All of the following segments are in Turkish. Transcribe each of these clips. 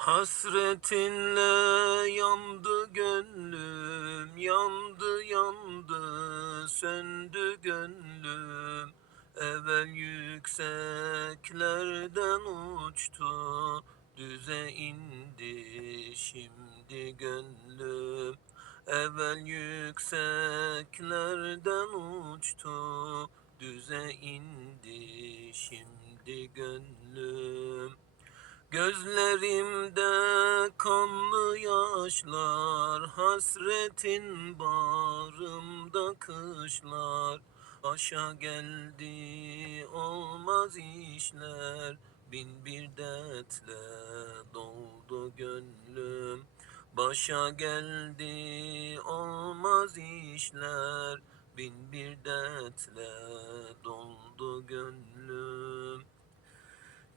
Hasretinle yandı gönlüm, yandı yandı, söndü gönlüm. Evvel yükseklerden uçtu, düze indi şimdi gönlüm. Evvel yükseklerden uçtu, düze indi şimdi gönlüm. Gözlerimde kanlı yaşlar, hasretin bağrımda kışlar. Başa geldi olmaz işler, bin bir dertle doldu gönlüm. Başa geldi olmaz işler, bin bir dertle doldu gönlüm.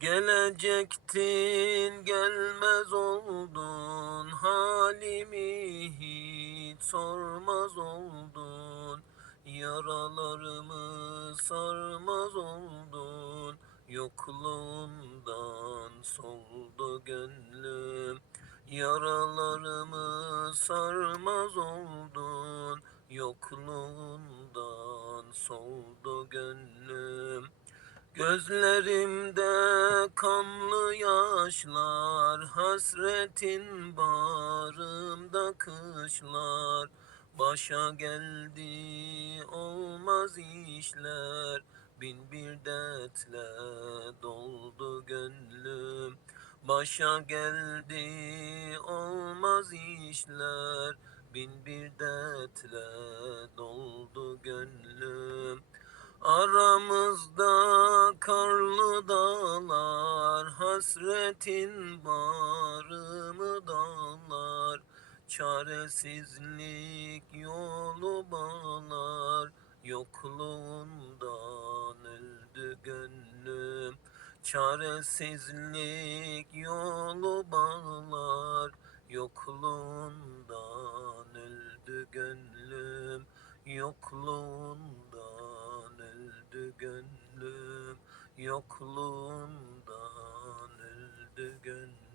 Gelecektin gelmez oldun. Halimi hiç sormaz oldun. Yaralarımı sarmaz oldun. Yokluğundan soldu gönlüm. Yaralarımı sarmaz oldun. Yokluğundan soldu gönlüm Gözlerimde kanlı yaşlar, hasretin bağrımda kışlar. Başa geldi olmaz işler, bin bir dertle doldu gönlüm. Başa geldi olmaz işler, bin bir dertle doldu gönlüm. Aramızda karlı dağlar, hasretin bağrımı dağlar. Çaresizlik yolu bağlar, yokluğundan öldü gönlüm. Çaresizlik yolu bağlar, yokluğundan öldü gönlüm. Yokluğundan öldü gönlüm, Yokluğundan öldü gönlüm.